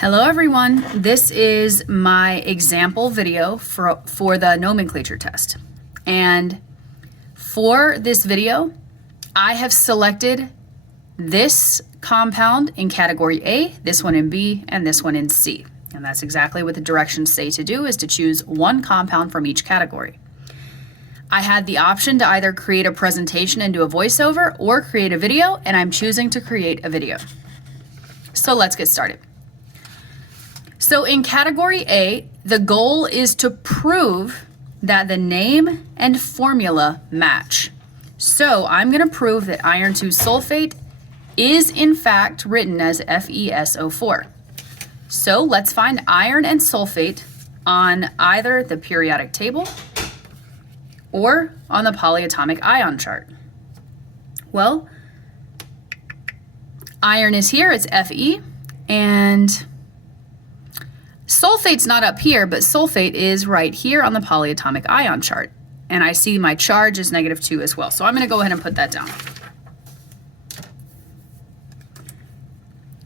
Hello everyone, this is my example video for the nomenclature test. And for this video, I have selected this compound in category A, this one in B, and this one in C. And that's exactly what the directions say to do, is to choose one compound from each category. I had the option to either create a presentation and do a voiceover or create a video, and I'm choosing to create a video. So let's get started. So in category A, the goal is to prove that the name and formula match. So I'm going to prove that iron 2 sulfate is in fact written as FeSO4. So let's find iron and sulfate on either the periodic table or on the polyatomic ion chart. Well, iron is here, it's Fe, and sulfate's not up here, but sulfate is right here on the polyatomic ion chart. And I see my charge is -2 as well. So I'm going to go ahead and put that down.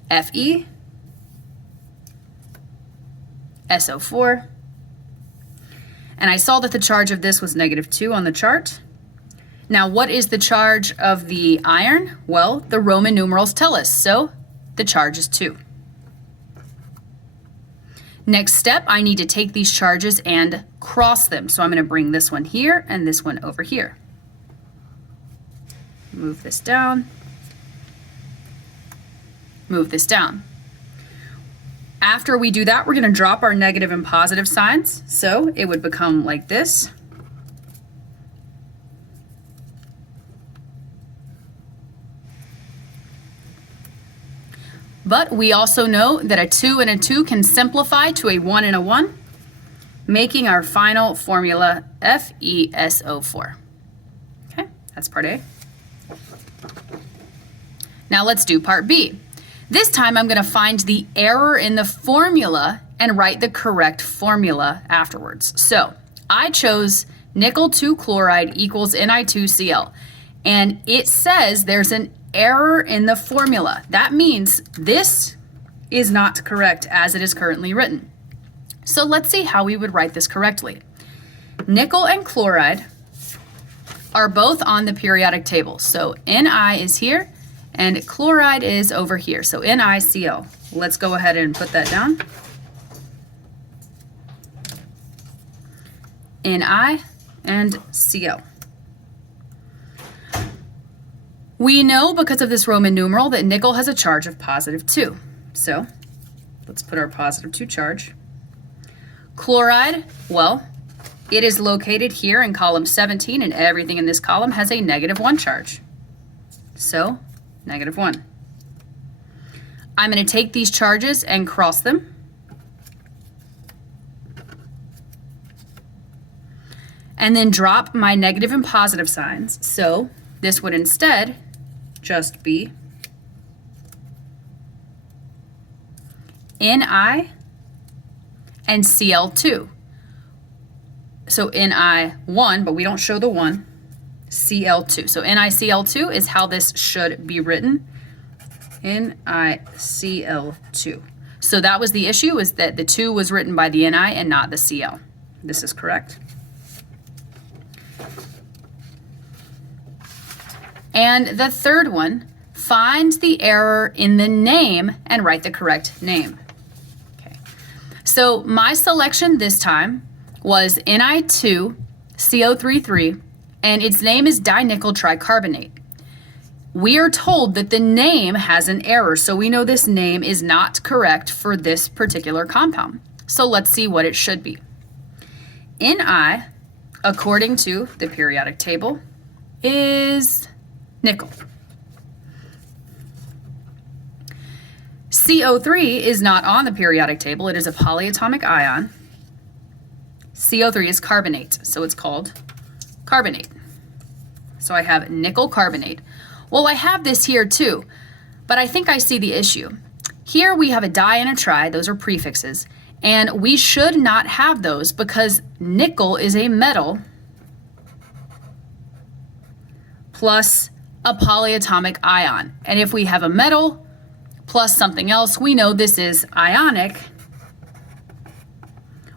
Fe, SO4. And I saw that the charge of this was -2 on the chart. Now, what is the charge of the iron? Well, the Roman numerals tell us, so the charge is 2. Next step, I need to take these charges and cross them. So I'm going to bring this one here and this one over here. Move this down. Move this down. After we do that, we're going to drop our negative and positive signs. So it would become like this. But we also know that a 2 and a 2 can simplify to a 1 and a 1, making our final formula FeSO4. Okay, that's part A. Now let's do part B. This time I'm going to find the error in the formula and write the correct formula afterwards. So I chose nickel 2 chloride equals Ni2Cl, and it says there's an error in the formula. That means this is not correct as it is currently written. So let's see how we would write this correctly. Nickel and chloride are both on the periodic table. So Ni is here and chloride is over here. So NiCl. Let's go ahead and put that down. Ni and Cl. We know because of this Roman numeral that nickel has a charge of +2. So let's put our +2 charge. Chloride, well, it is located here in column 17, and everything in this column has a -1 charge. So -1. I'm going to take these charges and cross them. And then drop my negative and positive signs. So this would instead just be Ni and Cl2. So Ni1, but we don't show the 1, Cl2. So NiCl2 is how this should be written, NiCl2. So that was the issue, is that the 2 was written by the Ni and not the Cl. This is correct. And the third one, find the error in the name and write the correct name. Okay. So my selection this time was Ni2CO33, and its name is dinickel tricarbonate. We are told that the name has an error, so we know this name is not correct for this particular compound. So let's see what it should be. Ni, according to the periodic table, is nickel. CO3 is not on the periodic table. It is a polyatomic ion. CO3 is carbonate, so it's called carbonate. So I have nickel carbonate. Well, I have this here too, but I think I see the issue. Here we have a di and a tri, those are prefixes, and we should not have those because nickel is a metal plus a polyatomic ion. And if we have a metal plus something else, we know this is ionic,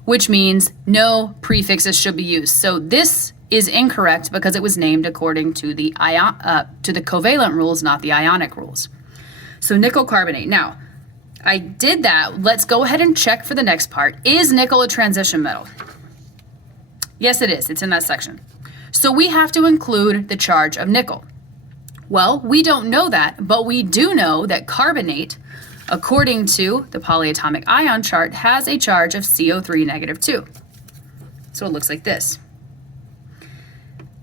which means no prefixes should be used. So this is incorrect because it was named according to the covalent rules, not the ionic rules. So nickel carbonate. Now, I did that. Let's go ahead and check for the next part. Is nickel a transition metal? Yes, it is. It's in that section. So we have to include the charge of nickel. Well, we don't know that, but we do know that carbonate, according to the polyatomic ion chart, has a charge of CO3 negative 2. So it looks like this.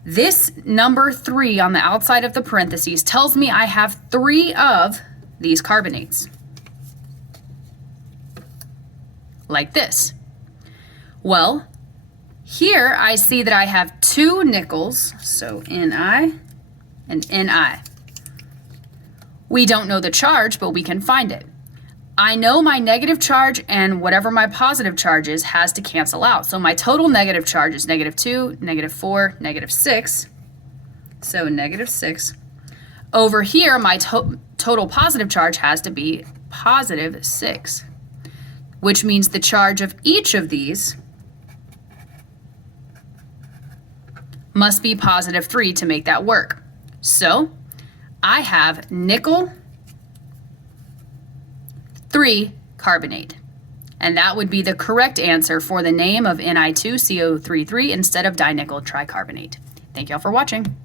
This number 3 on the outside of the parentheses tells me I have 3 of these carbonates. Like this. Well, here I see that I have 2 nickels, so Ni and Ni. We don't know the charge, but we can find it. I know my negative charge and whatever my positive charge is has to cancel out. So my total negative charge is negative 2, negative 4, negative 6. So negative 6. Over here, my total positive charge has to be positive 6, which means the charge of each of these must be positive 3 to make that work. So I have nickel 3 carbonate. And that would be the correct answer for the name of Ni2CO33 instead of dinickel tricarbonate. Thank y'all for watching.